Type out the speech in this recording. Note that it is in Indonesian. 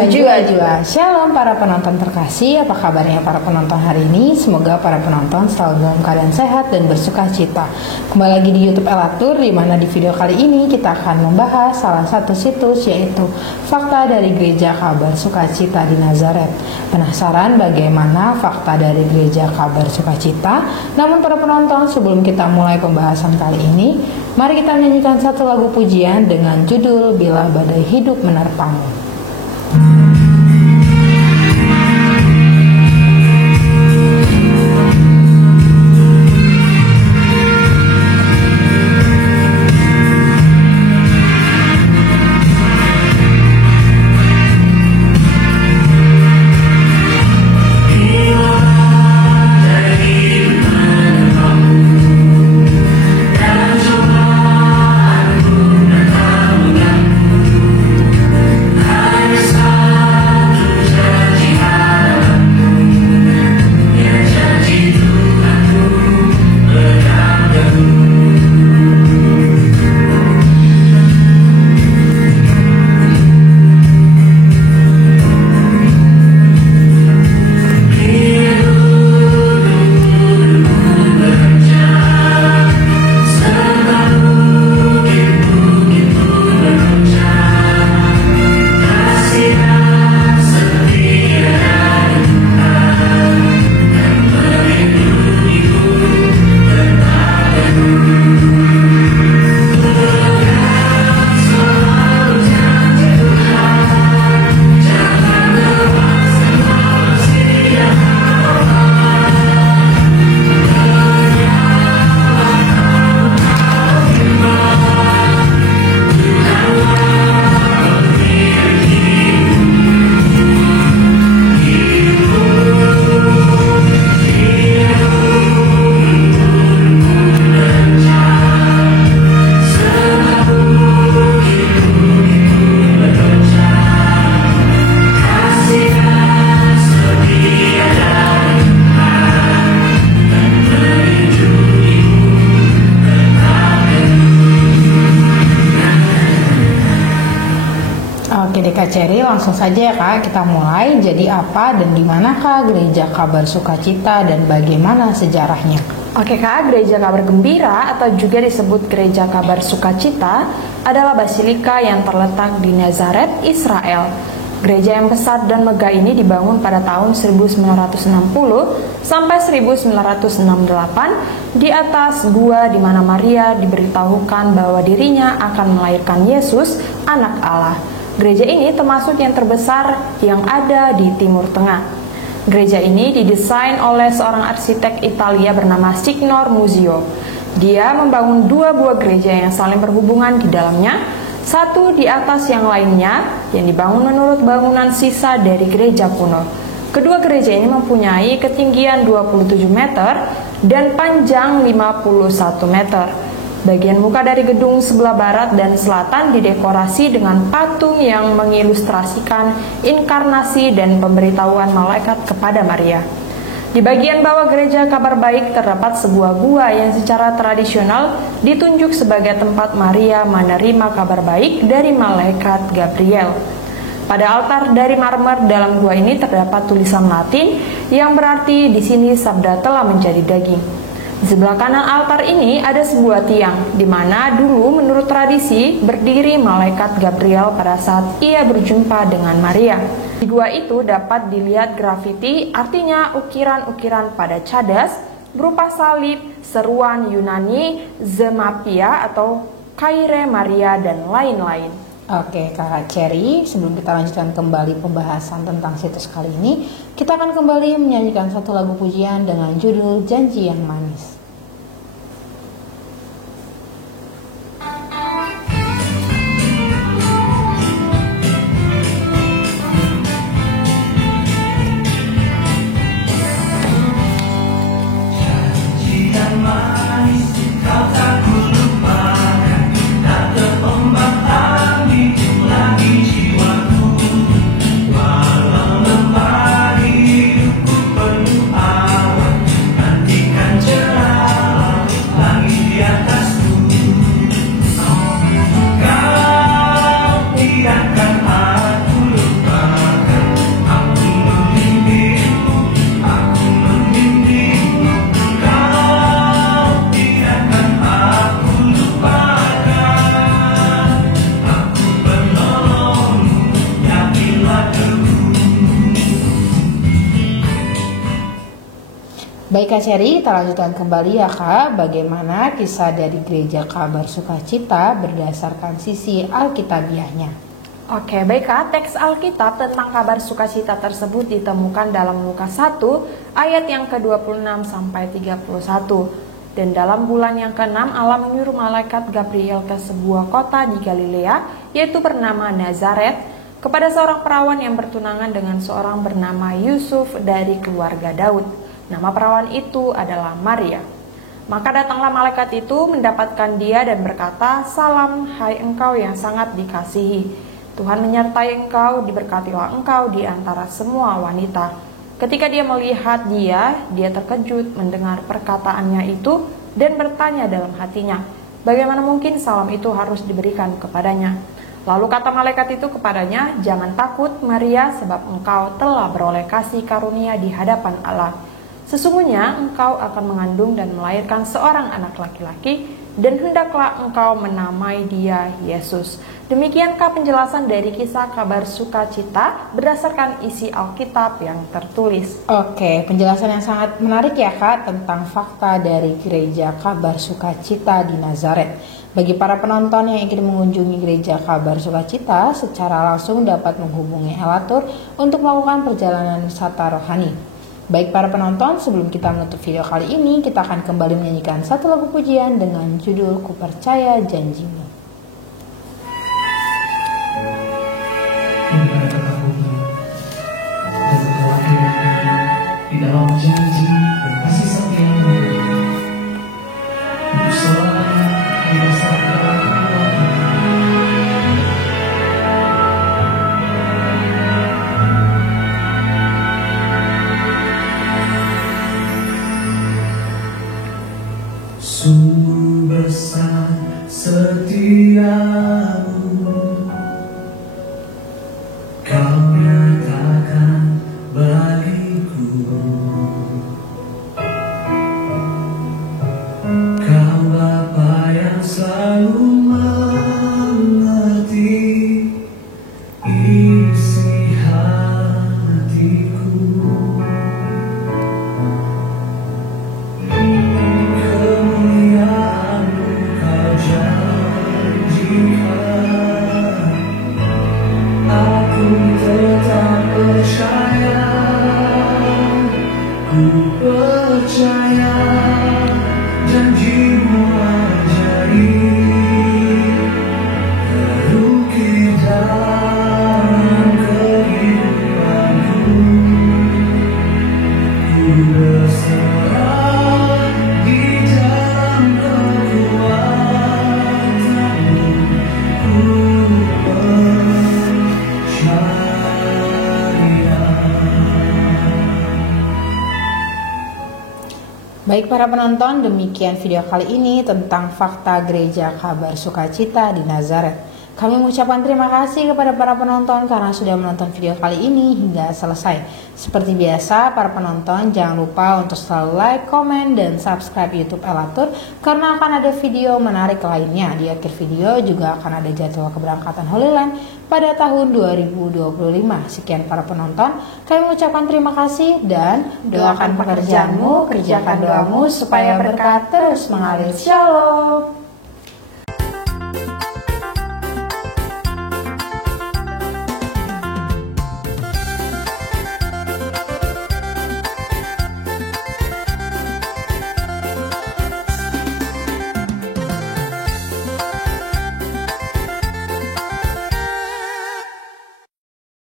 Jua-jua. Shalom para penonton terkasih, apa kabarnya para penonton hari ini? Semoga para penonton selalu dalam keadaan sehat dan bersuka cita. Kembali lagi di YouTube Elatur, di mana di video kali ini kita akan membahas salah satu situs, yaitu fakta dari Gereja Kabar Sukacita di Nazaret. Penasaran bagaimana fakta dari Gereja Kabar Sukacita? Namun para penonton, sebelum kita mulai pembahasan kali ini, mari kita menyanyikan satu lagu pujian dengan judul Bila Badai Hidup Menerpamu. Oke deh Kak Cherry, langsung saja ya Kak, kita mulai. Jadi apa dan di manakah Gereja Kabar Sukacita dan bagaimana sejarahnya? Oke Kak, Gereja Kabar Gembira atau juga disebut Gereja Kabar Sukacita adalah basilika yang terletak di Nazaret, Israel. Gereja yang besar dan megah ini dibangun pada tahun 1960 sampai 1968 di atas gua di mana Maria diberitahukan bahwa dirinya akan melahirkan Yesus, anak Allah. Gereja ini termasuk yang terbesar yang ada di Timur Tengah. Gereja ini didesain oleh seorang arsitek Italia bernama Signor Muzio. Dia membangun dua buah gereja yang saling berhubungan di dalamnya, satu di atas yang lainnya, yang dibangun menurut bangunan sisa dari gereja kuno. Kedua gereja ini mempunyai ketinggian 27 meter dan panjang 51 meter. Bagian muka dari gedung sebelah barat dan selatan didekorasi dengan patung yang mengilustrasikan inkarnasi dan pemberitahuan malaikat kepada Maria. Di bagian bawah gereja Kabar Baik terdapat sebuah gua yang secara tradisional ditunjuk sebagai tempat Maria menerima kabar baik dari malaikat Gabriel. Pada altar dari marmer dalam gua ini terdapat tulisan Latin yang berarti di sini sabda telah menjadi daging. Di sebelah kanan altar ini ada sebuah tiang, di mana dulu menurut tradisi berdiri malaikat Gabriel pada saat ia berjumpa dengan Maria. Di gua itu dapat dilihat grafiti, artinya ukiran-ukiran pada cadas, berupa salib, seruan Yunani, Zemapia atau Kyrie Maria, dan lain-lain. Oke Kak Cherry, sebelum kita lanjutkan kembali pembahasan tentang situs kali ini, kita akan kembali menyanyikan satu lagu pujian dengan judul Janji yang Manis. Janji yang manis, kau tak kulupakan, tak terombak ambing lagi jiwaku. Walau lemah hidupku penuh awan, nantikan cerah. Baik Kak Cherry, kita lanjutkan kembali ya Kak, bagaimana kisah dari gereja kabar sukacita berdasarkan sisi Alkitabiahnya. Oke, baik Kak, teks Alkitab tentang kabar sukacita tersebut ditemukan dalam Lukas 1 ayat yang ke-26 sampai 31. Dan dalam bulan yang ke-6 Allah menyuruh malaikat Gabriel ke sebuah kota di Galilea, yaitu bernama Nazaret, kepada seorang perawan yang bertunangan dengan seorang bernama Yusuf dari keluarga Daud. Nama perawan itu adalah Maria. Maka datanglah malaikat itu mendapatkan dia dan berkata, "Salam, hai engkau yang sangat dikasihi. Tuhan menyertai engkau, diberkatilah engkau di antara semua wanita." Ketika dia melihat dia terkejut mendengar perkataannya itu dan bertanya dalam hatinya, bagaimana mungkin salam itu harus diberikan kepadanya? Lalu kata malaikat itu kepadanya, "Jangan takut Maria, sebab engkau telah beroleh kasih karunia di hadapan Allah. Sesungguhnya engkau akan mengandung dan melahirkan seorang anak laki-laki, dan hendaklah engkau menamai dia Yesus." Demikiankah penjelasan dari kisah kabar sukacita berdasarkan isi Alkitab yang tertulis. Oke, penjelasan yang sangat menarik ya Kak tentang fakta dari gereja kabar sukacita di Nazaret. Bagi para penonton yang ingin mengunjungi gereja kabar sukacita, secara langsung dapat menghubungi Elatur untuk melakukan perjalanan wisata rohani. Baik para penonton, sebelum kita menutup video kali ini, kita akan kembali menyanyikan satu lagu pujian dengan judul Ku Percaya Janjimu. Di dalam janji dan kasih setiamu untuk selamanya dibesarkan sungguh besar setiamu, kau nyatakan bagiku. Kau Bapa yang selalu mengerti isi hatiku. Kemuliaan-Mu kau janjikan, aku tetap percaya. Ku percaya janji-Mu ajaib, terukir dalam kehidupanku. Ku berserah di dalam kekuatan-Mu. Ku Baik para penonton, demikian video kali ini tentang fakta gereja kabar sukacita di Nazaret. Kami mengucapkan terima kasih kepada para penonton karena sudah menonton video kali ini hingga selesai. Seperti biasa, para penonton jangan lupa untuk selalu like, komen, dan subscribe YouTube Elatur karena akan ada video menarik lainnya. Di akhir video juga akan ada jadwal keberangkatan Holy Land pada tahun 2025. Sekian para penonton, kami mengucapkan terima kasih dan doakan pekerjaanmu, kerjakan doamu supaya berkat terus mengalir. Shalom.